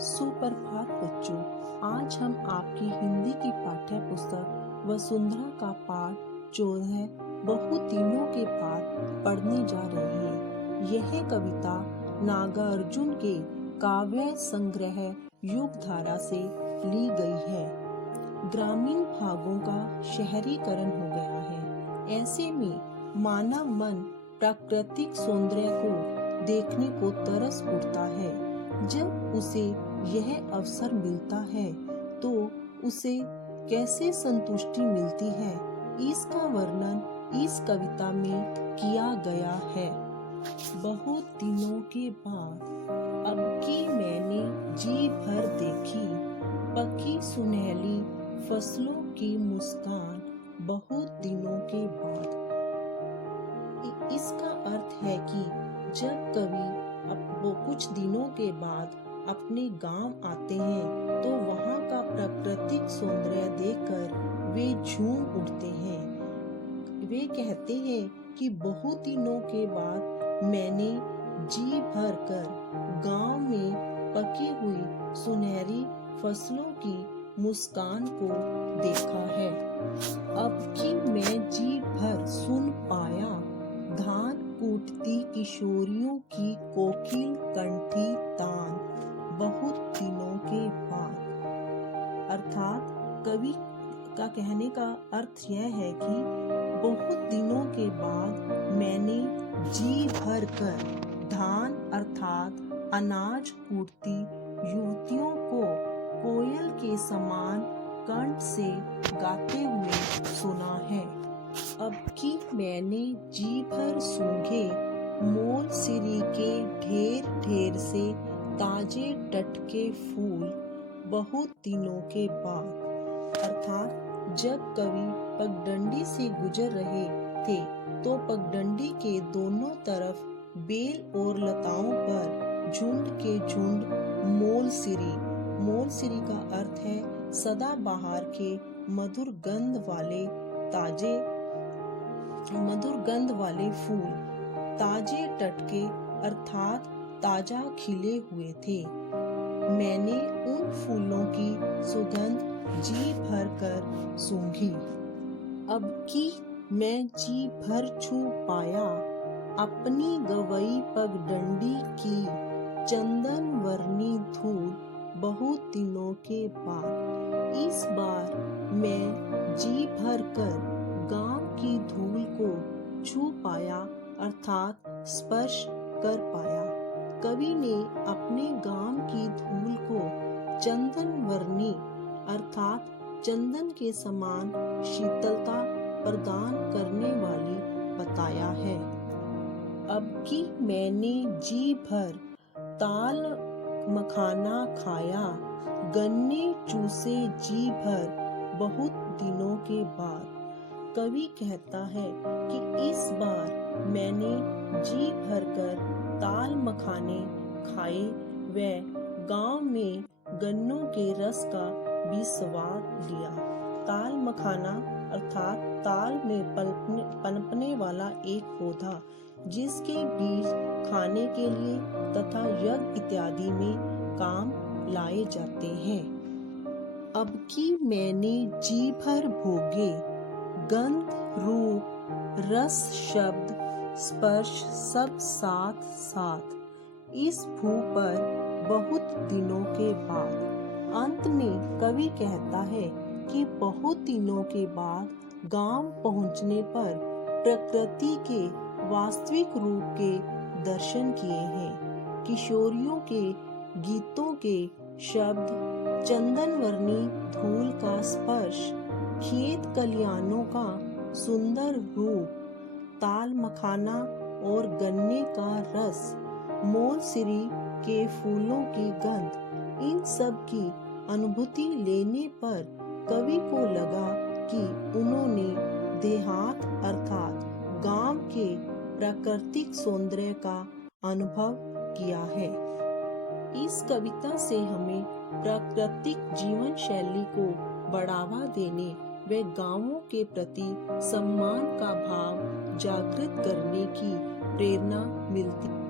सुप्रभात बच्चों। आज हम आपकी हिंदी की पाठ्य पुस्तक वसुंधरा का पाठ 14 बहुत दिनों के बाद पढ़ने जा रहे हैं। यह कविता नागार्जुन के काव्य संग्रह युगधारा से ली गई है। ग्रामीण भागों का शहरीकरण हो गया है। ऐसे में मानव मन प्राकृतिक सौंदर्य को देखने को तरस उठता है। जब उसे यह अवसर मिलता है तो उसे कैसे संतुष्टि मिलती है, इसका वर्णन इस कविता में किया गया है। बहुत दिनों के बाद अब की मैंने जी भर देखी पकी सुनहली फसलों की मुस्कान। बहुत दिनों के बाद इसका अर्थ है कि जब कभी वो कुछ दिनों के बाद अपने गांव आते हैं तो वहां का प्राकृतिक सौंदर्य देखकर वे झूम उठते हैं। वे कहते हैं कि बहुत दिनों के बाद मैंने जी भर कर गांव में पकी हुई सुनहरी फसलों की मुस्कान को देखा है। अब कि मैं जी भर सुन पाया धान कूटती किशोरियों की कोकिल कंठी तान। बहुत दिनों के बाद अर्थात कवि का कहने का अर्थ यह है कि बहुत दिनों के बाद मैंने जी भर कर धान अर्थात अनाज कूटती युवतियों को कोयल के समान कंठ से गाते हुए सुना है। अब कि मैंने जी भर सूंघे मोल सिरी के ढेर ढेर से ताजे टटके फूल। बहुत दिनों के बाद अर्थात जब कवि पगडंडी से गुजर रहे थे तो पगडंडी के दोनों तरफ बेल और लताओं पर झुंड के झुंड मोल सिरी का अर्थ है सदाबहार के मधुर गंध वाले फूल। ताजे टटके अर्थात ताजा खिले हुए थे। मैंने उन फूलों की सुगंध जी भर कर सूंघी। अब कि मैं जी भर छू पाया अपनी गवई पगडंडी की चंदन वर्णी धूल। बहुत दिनों के बाद इस बार मैं जी भर कर गांव की धूल को छू पाया अर्थात स्पर्श कर पाया। कवि ने अपने गांव की धूल को चंदन वर्णी अर्थात चंदन के समान शीतलता प्रदान करने वाली बताया है। अब कि मैंने जी भर ताल मखाना खाया गन्ने चूसे जी भर। बहुत दिनों के बाद कवि कहता है कि इस बार मैंने जी भर कर ताल मखाने खाए व गांव में गन्नों के रस का भी स्वाद लिया। ताल मखाना अर्थात ताल में पनपने वाला एक पौधा जिसके बीज खाने के लिए तथा यज्ञ इत्यादि में काम लाए जाते हैं। अब कि मैंने जी भर भोगे गंध रूप रस शब्द स्पर्श सब साथ साथ इस भू पर। बहुत दिनों के बाद अंत में कवि कहता है कि बहुत दिनों के बाद गांव पहुंचने पर प्रकृति के वास्तविक रूप के दर्शन किए हैं। किशोरियों के गीतों के शब्द चंदनवर्णी धूल का स्पर्श खेत कलियानों का सुंदर रूप ताल मखाना और गन्ने का रस मोल सिरी के फूलों की गंध इन सब की अनुभूति लेने पर कवि को लगा कि उन्होंने देहात अर्थात गांव के प्राकृतिक सौंदर्य का अनुभव किया है। इस कविता से हमें प्राकृतिक जीवन शैली को बढ़ावा देने व गांवों के प्रति सम्मान का भाव जागृत करने की प्रेरणा मिलती है।